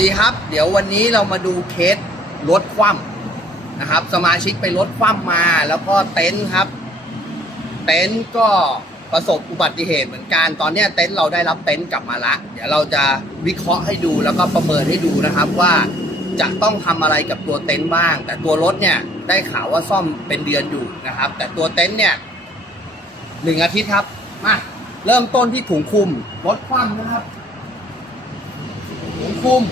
ดีครับ เดี๋ยววันนี้เรามาดูเคสรถคว่ำนะครับ สมาชิกไปรถคว่ำมา แล้วก็เต็นท์ครับ เต็นท์ก็ประสบอุบัติเหตุเหมือนกัน ตอนนี้เต็นท์เราได้รับเต็นท์กลับมาละ เดี๋ยวเราจะวิเคราะห์ให้ดูแล้วก็ประเมินให้ดูนะครับว่าจะต้องทำอะไรกับตัวเต็นท์บ้าง แต่ตัวรถเนี่ยได้ข่าวว่าซ่อมเป็นเดือนอยู่นะครับ แต่ตัวเต็นท์เนี่ยหนึ่งอาทิตย์ครับ มาเริ่มต้นที่ถุงคุมรถคว่ำนะครับถุงคุม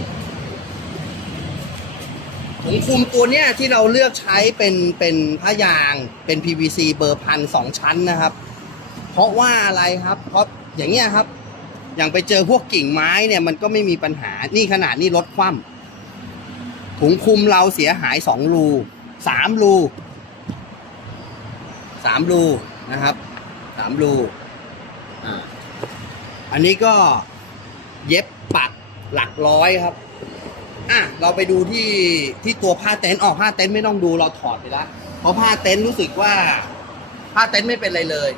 ถุงคลุมตัวเนี้ยที่เราเลือกใช้เป็นเป็นผ้ายางเป็น PVC เบอร์พันสองชั้นนะครับ เพราะว่าอะไรครับ เพราะอย่างเงี้ยครับ อย่างไปเจอพวกกิ่งไม้เนี่ยมันก็ไม่มีปัญหานี่ขนาดนี้รถคว่ำถุงคลุมเราเสียหายสองรูสามรูสามรูนะครับสามรูอ่าอันนี้ก็เย็บปักหลักร้อยครับ อะเราไปดูที่ที่ตัวผ้าเต็นท์ออกผ้าเต็นท์ไม่ต้องดูเราถอดไปล้วเพราะผ้าเต็นท์รู้สึกว่า ผ้าเต็นท์ไม่เป็นไรเลย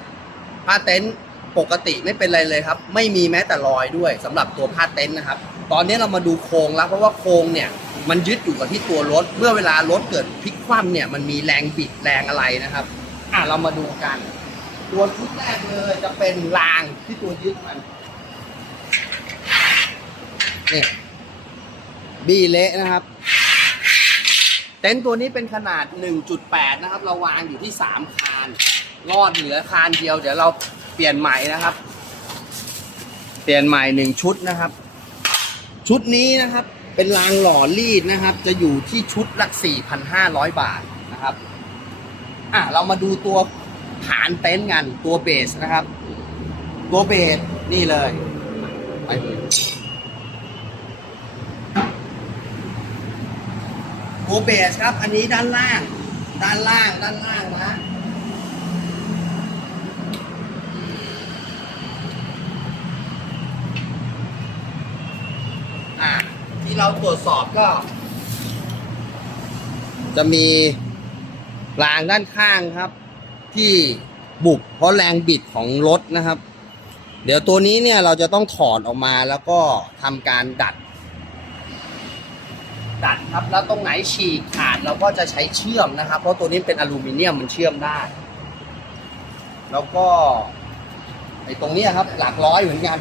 ผ้าเต็นท์ปกติไม่เป็นไรเลยครับ ไม่มีแม้แต่รอยด้วยสำหรับตัวผ้าเต็นท์นะครับ ตอนนี้เรามาดูโครงแล้วเพราะว่าโครงเนี่ยมันยึดอยู่กับที่ตัวรถ เมื่อเวลารถเกิดพลิกคว่ำเนี่ยมันมีแรงบิดแรงอะไรนะครับ อะเรามาดูกัน ตัวชุดแรกเลยจะเป็นรางที่ตัวยึดมันนี่ บี้เละนะครับ เต็นท์ตัวนี้เป็นขนาด 1.8 นะครับ เราวางอยู่ที่ 3 คานรอดเหลือคานเดียว เดี๋ยวเราเปลี่ยนใหม่นะครับ เปลี่ยนใหม่หนึ่งชุดนะครับ ชุดนี้นะครับ เป็นรางหล่อรีดนะครับ จะอยู่ที่ชุดละ 4,500 บาทนะครับ อะเรามาดูตัวฐานเต็นท์กันตัวเบสนะครับ ตัวเบสนี่เลยไปเลย ตัวเบสครับ อันนี้ด้านล่าง ด้านล่าง ด้านล่างนะอ่าที่เราตรวจสอบก็ จะมีรางด้านข้างครับ ที่บุกเพราะแรงบิดของรถนะครับ เดี๋ยวตัวนี้เนี่ยเราจะต้องถอดออกมาแล้วก็ทำการดัด ดัดครับ แล้วตรงไหนฉีกขาดเราก็จะใช้เชื่อมนะครับ เพราะตัวนี้เป็นอลูมิเนียมมันเชื่อมได้ แล้วก็ไอ้ตรงนี้ครับ หลักร้อยเหมือนกัน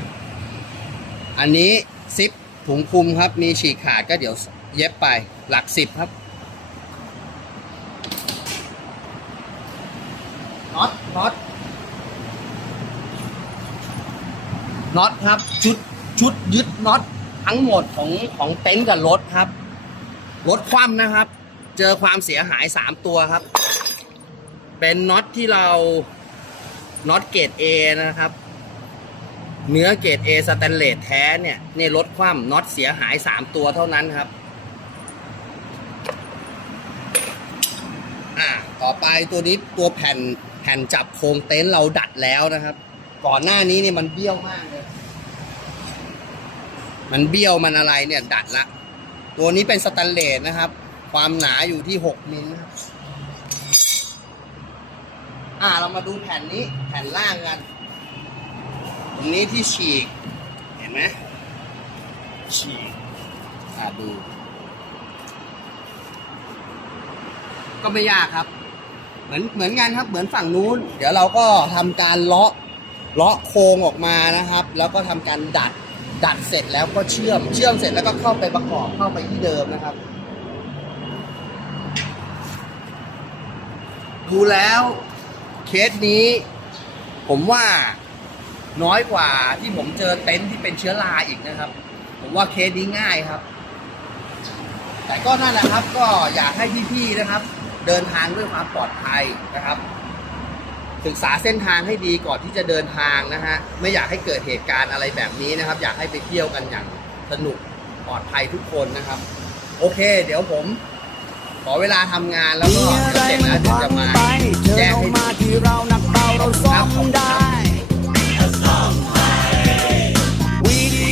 อันนี้ซิปถุงคลุมครับ มีฉีกขาดก็เดี๋ยวเย็บไปหลักสิบครับน็อตน็อตน็อตครับ ชุดชุดยึดน็อตทั้งหมดของของเต็นท์กับรถครับ รถคว่ำนะครับ เจอความเสียหาย3ตัวครับ เป็นน็อตที่เราน็อตเกรด A นะครับ เนื้อเกรด A สแตนเลสแท้เนี่ยเนี่ยรถคว่ำน็อตเสียหาย3ตัวเท่านั้นครับ อ่าต่อไปตัวนี้ตัวแผ่นแผ่นจับโครงเต็นท์เราดัดแล้วนะครับ ก่อนหน้านี้เนี่ยมันเบี้ยวมากเลย มันเบี้ยวมันอะไรเนี่ยดัดละ ตัวนี้เป็นสแตนเลสนะครับ ความหนาอยู่ที่ 6 มิลนะครับ อ่าเรามาดูแผ่นนี้แผ่นล่างกัน ตรงนี้ที่ฉีก เห็นไหมฉีก อ่าดู ก็ไม่ยากครับ เหมือนเหมือนกันครับ เหมือนฝั่งนู้น เดี๋ยวเราก็ทำการเลาะเลาะโครงออกมานะครับ แล้วก็ทำการดัด ดัดเสร็จแล้วก็เชื่อม เชื่อมเสร็จแล้วก็เข้าไปประกอบเข้าไปที่เดิมนะครับ ดูแล้วเคสนี้ ผมว่าน้อยกว่าที่ผมเจอเต็นท์ที่เป็นเชื้อราอีกนะครับ ผมว่าเคสนี้ง่ายครับ แต่ก็นั่นแหละครับ ก็อยากให้พี่ๆนะครับ เดินทางด้วยความปลอดภัยนะครับ ศึกษาเส้นทางให้ดีก่อนที่จะเดินทางนะฮะไม่อยากให้เกิดเหตุการณ์อะไรแบบนี้นะครับ อยากให้ไปเที่ยวกันอย่างสนุกปลอดภัยทุกคนนะครับ โอเค เดี๋ยวผมขอเวลาทำงานแล้วก็เสร็จแล้วจะมาแจ้งให้ดูมาที่เราหนักเบ